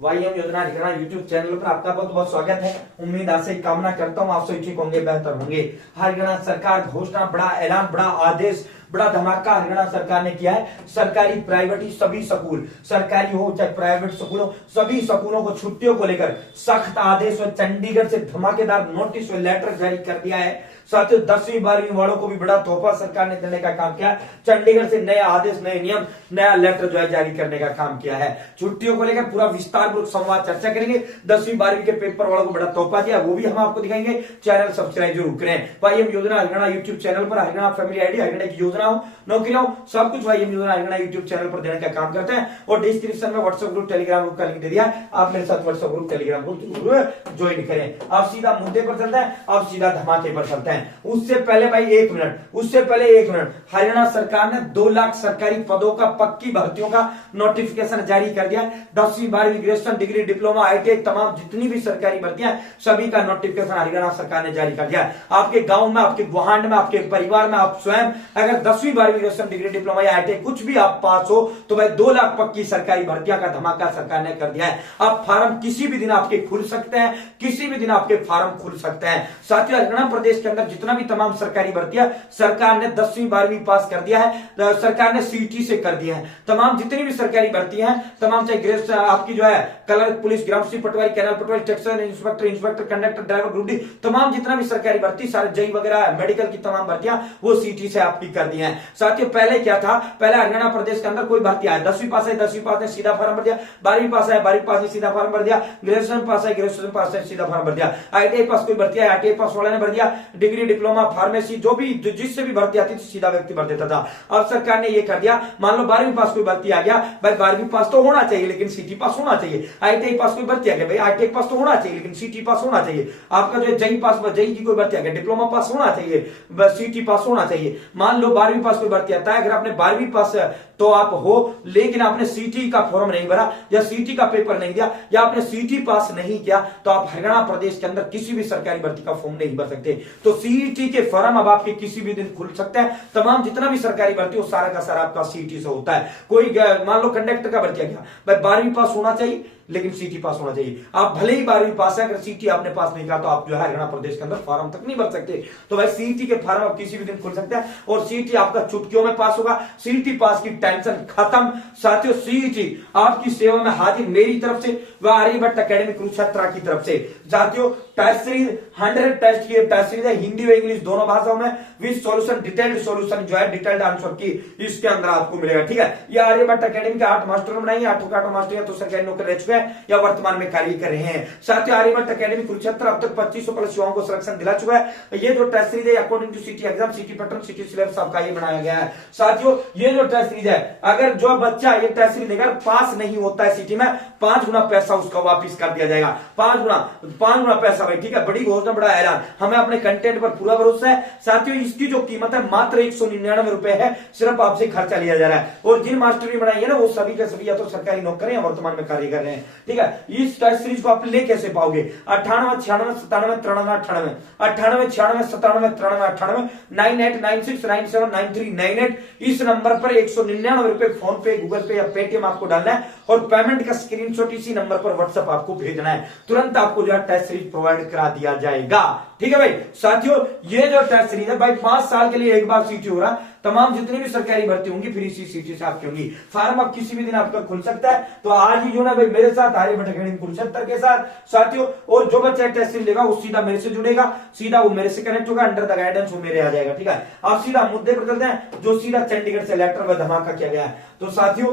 वाईएम योजना Haryana YouTube channel पर आपका बहुत बहुत स्वागत है। उम्मीद आशा कामना करता हूँ आप सभी ठीक होंगे, बेहतर होंगे। हरियाणा सरकार घोषणा, बड़ा ऐलान, बड़ा आदेश, बड़ा धमाका हरियाणा सरकार ने किया है। सरकारी प्राइवेट सभी स्कूल, सरकारी हो चाहे प्राइवेट स्कूल हो, सभी स्कूलों को छुट्टियों को लेकर सख्त आदेश और चंडीगढ़ से धमाकेदार नोटिस और लेटर जारी कर दिया है। साथ ही 10वीं 12वीं वालों को भी बड़ा तोहफा सरकार ने देने का काम किया। चंडीगढ़ से नए आदेश, नए नियम, नया लेटर जो है जारी करने का काम किया है। छुट्टियों को लेकर पूरा विस्तारपूर्वक संवाद चर्चा करेंगे। 10वीं 12वीं के पेपर वालों को बड़ा तोहफा दिया, वो भी हम आपको दिखाएंगे। चैनल सब्सक्राइब जरूर करें। वाईएम योजना हरियाणा यूट्यूब चैनल पर हरियाणा फैमिली आईडी, हरियाणा की योजना हो, नौकरियां हो, सब कुछ वाईएम योजना हरियाणा यूट्यूब चैनल पर देने का काम करते हैं। और डिस्क्रिप्शन में व्हाट्सएप ग्रुप, टेलीग्राम ग्रुप का लिंक दे दिया, आप मेरे साथ व्हाट्सएप ग्रुप, टेलीग्राम ग्रुप जरूर ज्वाइन करें। आप सीधा मुद्दे पर चलते हैं, आप सीधा धमाके पर चलते हैं। उससे पहले भाई एक मिनट, हरियाणा सरकार ने 2 लाख सरकारी पदों का पक्की भर्तियों का नोटिफिकेशन जारी कर दिया। 10वीं 12वीं ग्रेजुएशन, डिग्री, डिप्लोमा, आईटीआई, तमाम जितनी भी सरकारी भर्तियां, सभी का नोटिफिकेशन हरियाणा सरकार ने जारी कर दिया। आपके गांव में, आपके गुहांड में, आपके परिवार में, आप स्वयं अगर 10वीं 12वीं ग्रेजुएशन, डिग्री, डिप्लोमा या आईटीआई कुछ भी आप पास हो तो भाई 2 लाख पक्की सरकारी भर्तियां का धमाका सरकार ने कर दिया है। आप फार्म किसी भी दिन आपके खुल सकते हैं, किसी भी दिन आपके फार्म खुल सकते हैं। साथियों, हरियाणा प्रदेश के अंदर जितना भी तमाम सरकारी भर्तियां सरकार ने 10वीं 12वीं पास कर दिया है, सरकार ने सीटी से कर दिया है। तमाम जितनी भी सरकारी भर्तियां हैं, तमाम चाहे ग्रेजुएशन आपकी जो है क्लर्क, पुलिस, ग्रामसी पटवारी, कैनाल पटवारी, टैक्सर inspector, conductor, driver, group D, तमाम जितना भी सरकारी भर्ती, सारे जई वगैरह, मेडिकल की तमाम भर्तियां वो सीटी से आपकी कर दी है। साथियों, पहले क्या था, पहले हरियाणा प्रदेश के अंदर कोई भर्ती आया, 10वीं पास है, 10वीं पास है, सीधा फॉर्म भर दिया, 12वीं पास है, 12वीं पास है, सीधा फॉर्म भर दिया, ग्रेजुएशन पास है, ग्रेजुएशन पास है, सीधा फॉर्म भर दिया, आईटीआई पास कोई भर्ती है, आईटीआई पास वाले ने भर दिया, डिग्री, डिप्लोमा, फार्मेसी, जो भी जिससे भी भर्ती आती थी सीधा व्यक्ति भर देता था। अब सरकार ने ये कर दिया, मान लो 12वीं पास कोई भर्ती आ गया, भाई 12वीं पास तो होना चाहिए लेकिन सीटी पास होना चाहिए। आईटीआई पास कोई भर्ती आ गया, भाई आईटीआई पास तो होना चाहिए लेकिन सीटी पास होना चाहिए। आपका जो जई पास, जई की कोई भर्ती आ गया, डिप्लोमा पास होना चाहिए, सीटी पास होना चाहिए। मान लो 12वीं पास कोई भर्ती आता है, अगर आपने 12वीं पास तो आप हो, लेकिन आपने सीटी का फॉर्म नहीं भरा या सीटी का पेपर नहीं दिया या आपने सीटी पास नहीं किया तो आप हरियाणा प्रदेश के अंदर किसी भी सरकारी भर्ती का फॉर्म नहीं भर सकते। तो सीटी के फॉर्म अब आपके किसी भी दिन खुल सकते हैं। तमाम जितना भी सरकारी भर्ती हो सारा का सारा आपका सीटी से होता है। कोई मान लो कंडक्टर का भर्ती आ गया, भाई 12वीं पास होना चाहिए लेकिन सीटी पास होना चाहिए। आप भले ही 12वीं पास है, अगर सीटी आपने पास नहीं किया तो आप जो है हरियाणा प्रदेश के अंदर फॉर्म तक नहीं भर सकते। तो भाई सीटी के फॉर्म आप किसी भी दिन खुल सकते हैं और सीटी आपका चुटकियों में पास होगा। सीटी पास की टेंशन खत्म। साथियों, सीटी आपकी सेवा में हाजिर मेरी तरफ से व आर्यभट्ट एकेडमी कुरुक्षेत्र की तरफ से। साथियों, टेस्ट सीरीज 100 टेस्ट की टेस्ट सीरीज है, हिंदी व इंग्लिश दोनों भाषाओं में, विद सॉल्यूशन, डिटेल्ड सॉल्यूशन जो है, डिटेल्ड आंसर की इसके अंदर आपको मिलेगा। ठीक है, ये आर्यभट्ट एकेडमी के 8 मास्टर बनाएंगे, 8 मास्टर तो सरकारी नौकरी रह चुके हैं या वर्तमान में कार्य कर रहे हैं। साथ ही आर्यभट्ट एकेडमी कुरुक्षेत्र अब तक 2500 प्लस युवाओं को सिलेक्शन दिला चुका है। ये जो टेस्ट सीरीज है according to city exam, city pattern, city syllabus आपका ये बनाया गया है। साथियों, ये जो टेस्ट सीरीज है, अगर जो बच्चा ये टेस्ट सीरीज देकर पास नहीं होता है सिटी में, 5 गुना पैसा उसका वापिस कर दिया जाएगा। 5 गुना पैसा भाई। ठीक है, बड़ी घोषणा, बड़ा ऐलान। हमें अपने कंटेंट पर पूरा भरोसा है। साथियों, इसकी जो कीमत है मात्र 199 रुपए है, सिर्फ आपसे खर्चा लिया जा रहा है। और जिन मास्टर भी बनाई है ना, वो सभी के सभी या तो सरकारी नौकरी या वर्तमान में कार्य कर रहे हैं। ठीक है, इस टेस्ट सीरीज को आप ले कैसे पाओगे? 98 96 97 93 98 98 96 97 93 98 9896 97 9398 इस नंबर पर 199 रुपए फोन पे, गूगल पे या पेटीएम आपको डालना है और पेमेंट का स्क्रीनशॉट इसी नंबर पर व्हाट्सएप आपको भेजना है। तुरंत आपको जो है टेस्ट सीरीज प्रोवाइड करा दिया जाएगा। ठीक है भाई। साथियों, ये जो टेस्ट सीरीज है भाई 5 साल के लिए एक बार सीटी हो रहा, तमाम जितनी भी सरकारी भर्ती होंगी फिर इसी सीटी से आपकी होंगी। फार्म अब किसी भी दिन आपका खुल सकता है। तो आज ही जो ना भाई मेरे साथ आर्यभट्ट एकेडमी कुरुक्षेत्र के साथ साथियों, और जो बच्चा टेस्ट सीरीज लेगा वो सीधा मेरे से जुड़ेगा, सीधा वो मेरे से कनेक्ट होगा, अंडर द गाइडेंस वो मेरे आ जाएगा। ठीक है, आप सीधा मुद्दे पर चलते हैं जो सीधा चंडीगढ़ से लेटर व धमाका किया गया है। तो साथियों,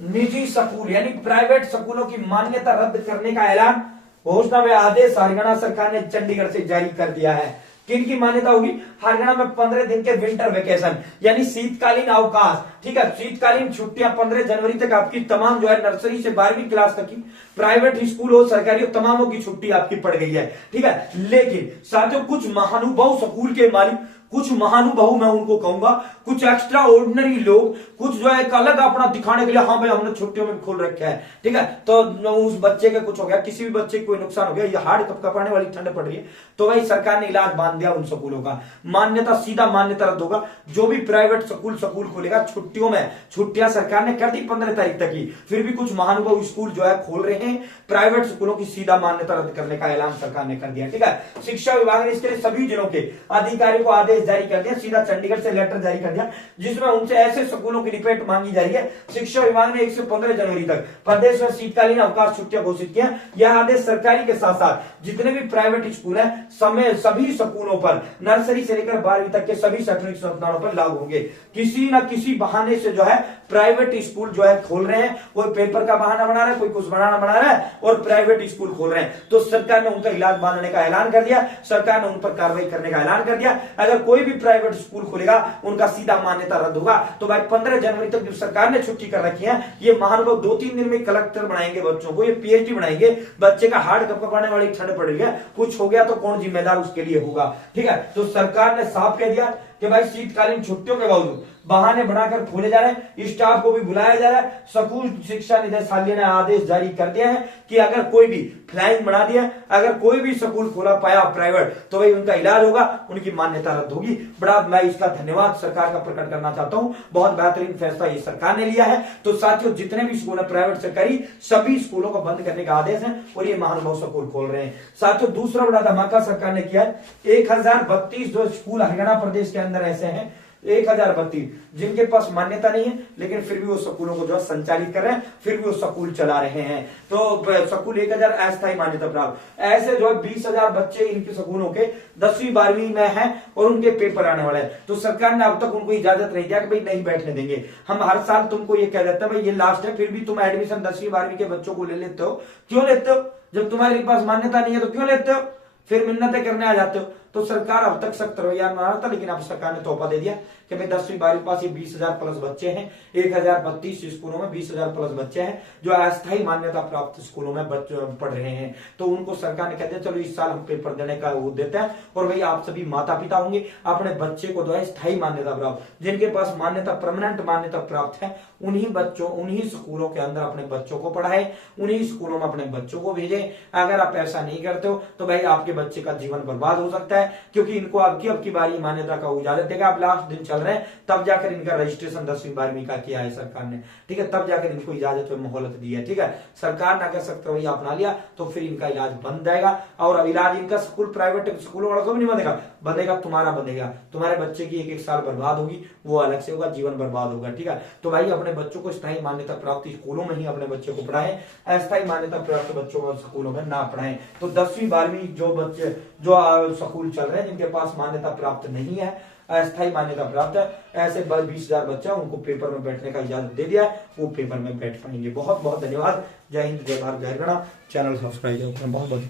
निजी स्कूल यानी प्राइवेट स्कूलों की मान्यता रद्द करने का ऐलान, घोषणा व आदेश हरियाणा सरकार ने चंडीगढ़ से जारी कर दिया है। किनकी मान्यता होगी? हरियाणा में 15 दिन के विंटर वेकेशन यानी शीतकालीन अवकाश। ठीक है, शीतकालीन छुट्टियां 15 जनवरी तक आपकी तमाम जो है नर्सरी से 12वीं क्लास तक की प्राइवेट स्कूल हो, सरकारी हो, तमामों की छुट्टी आपकी पड़ गई है। ठीक है, लेकिन साथियों कुछ महानुभाव स्कूल के मालिक, कुछ महानुभव मैं उनको कहूंगा, कुछ एक्स्ट्रा ऑर्डिनरी लोग, कुछ जो है एक अलग अपना दिखाने के लिए, हाँ भाई हमने छुट्टियों में खोल रखा है, ठीक है, तो उस बच्चे का कुछ हो गया, किसी भी बच्चे को कोई नुकसान हो गया, ये हार्ड कपकपाने वाली ठंड पड़ रही है, तो भाई सरकार ने इलाज बांध दिया उन स्कूलों का, मान्यता सीधा मान्यता रद्द होगा। जो भी प्राइवेट स्कूल खोलेगा छुट्टियों में, छुट्टियां सरकार ने कर दी 15 तारीख तक की, फिर भी कुछ महानुभव स्कूल जो है खोल रहे हैं, प्राइवेट स्कूलों की सीधा मान्यता रद्द करने का ऐलान सरकार ने कर दिया, ठीक है। शिक्षा विभाग ने इसके लिए सभी जिलों के अधिकारियों को आदेश जारी कर दिया, सीधा चंडीगढ़ से लेटर जारी कर दिया, जिसमें उनसे ऐसे स्कूलों की रिपोर्ट मांगी जा रही है। शिक्षा विभाग ने 1 से 15 जनवरी तक प्रदेश में शीतकालीन अवकाश छुट्टियां घोषित किया। यह आदेश सरकारी के साथ साथ जितने भी प्राइवेट स्कूल है समय सभी स्कूलों पर, नर्सरी से लेकर 12वीं तक के सभी शैक्षणिक संस्थानों पर लागू होंगे। किसी न किसी बहाने से जो है प्राइवेट स्कूल जो है खोल रहे हैं, कोई पेपर का बहाना बना रहा है, कोई कुछ बहाना बना रहा है और प्राइवेट स्कूल खोल रहे हैं, तो सरकार ने उनका इलाज बांधने का ऐलान कर दिया, सरकार ने उन पर कार्रवाई करने का ऐलान कर दिया। अगर कोई भी प्राइवेट स्कूल खोलेगा उनका सीधा मान्यता रद्द होगा। तो भाई 15 जनवरी तक सरकार ने छुट्टी कर रखी है, ये महानुभव 2-3 दिन में कलेक्टर बनाएंगे बच्चों को, ये पीएचडी बनाएंगे, बच्चे का हार्ड कपकपाने वाली ठंड पड़ रही है, कुछ हो गया तो कौन जिम्मेदार उसके लिए होगा, ठीक है। तो सरकार ने साफ कह दिया कि भाई शीतकालीन छुट्टियों के बावजूद बहाने बनाकर खोले जा रहे हैं, स्टाफ को भी बुलाया जा रहा है। स्कूल शिक्षा निदेशालय ने आदेश जारी कर दिया है कि अगर कोई भी फ्लाइंग बना दिया, अगर कोई भी स्कूल खोला पाया प्राइवेट, तो भाई उनका इलाज होगा, उनकी मान्यता रद्द होगी। बड़ा मैं इसका धन्यवाद सरकार का प्रकट करना चाहता हूं, बहुत बेहतरीन फैसला ये सरकार ने लिया है। तो साथियों जितने भी स्कूल है प्राइवेट सरकारी, सभी स्कूलों को बंद करने का आदेश है और ये महानुभव स्कूल खोल रहे हैं। साथियों दूसरा बड़ा धमाका सरकार ने किया है, 1032 जो स्कूल हरियाणा प्रदेश के अंदर ऐसे हैं, 1032 जिनके पास मान्यता नहीं है, लेकिन फिर भी वो स्कूलों को जो है संचालित कर रहे हैं, फिर भी वो स्कूल चला रहे हैं। तो स्कूल 1000 अस्थायी मान्यता प्राप्त, ऐसे जो है 20,000 बच्चे इनके स्कूलों के 10वीं 12वीं में हैं और उनके पेपर आने वाले हैं। तो सरकार ने अब तक उनको इजाजत नहीं दिया कि भाई नहीं बैठने देंगे, हम हर साल तुमको ये कह देते हैं भाई ये लास्ट है, फिर भी तुम एडमिशन 10वीं 12वीं के बच्चों को ले लेते हो। क्यों लेते हो? जब तुम्हारे पास मान्यता नहीं है तो क्यों लेते हो? फिर मिन्नतें करने आ जाते हो। तो सरकार अब तक सख्त रवैया बना रहा था, लेकिन अब सरकार ने तोहफा दे दिया कि भाई 10वीं 12वीं पास ये 20,000 प्लस बच्चे हैं, 1032 स्कूलों में 20,000 प्लस बच्चे हैं जो अस्थायी मान्यता प्राप्त स्कूलों में पढ़ रहे हैं। तो उनको सरकार ने कहते हैं चलो इस साल हम पेपर देने का वो देते हैं, और भाई आप सभी माता पिता होंगे, अपने बच्चे को जो है स्थायी मान्यता प्राप्त, जिनके पास मान्यता परमानेंट मान्यता प्राप्त है, उन्हीं बच्चों उन्हीं स्कूलों के अंदर अपने बच्चों को पढ़ाए, उन्हीं स्कूलों में अपने बच्चों को भेजे। अगर आप ऐसा नहीं करते हो तो भाई आपके बच्चे का जीवन बर्बाद हो सकता है, क्योंकि इनको अब की बारी मान्यता का इजाजत देगा। अब लास्ट दिन चल रहे हैं, तब जाकर इनका रजिस्ट्रेशन 10वीं 12वीं का किया है सरकार ने, ठीक है, तब जाकर इनको इजाजत में मोहलत दी है, ठीक है। सरकार ना कह सकते रवैया अपना लिया तो फिर इनका इलाज बंद जाएगा, और इलाज इनका स्कूल प्राइवेट स्कूलों वालों को भी नहीं बंधेगा, बंधेगा तुम्हारा बंधेगा, तुम्हारे बच्चे की 1-1 साल बर्बाद होगी, वो अलग से होगा, जीवन बर्बाद होगा, ठीक है। तो भाई अपने बच्चों को स्थायी मान्यता प्राप्त स्कूलों में ही अपने बच्चों को पढ़ाएं, अस्थायी मान्यता प्राप्त बच्चों को स्कूलों में ना पढ़ाएं। तो 10वीं 12वीं जो बच्चे जो स्कूल चल रहे हैं जिनके पास मान्यता प्राप्त नहीं है, अस्थायी मान्यता प्राप्त है, ऐसे 20,000 बच्चा उनको पेपर में बैठने का इजाजत दे दिया है, वो पेपर में बैठ पाएंगे। बहुत बहुत धन्यवाद। जय हिंद, जय भारत, जय हरियाणा। चैनल सब्सक्राइब करें। बहुत बहुत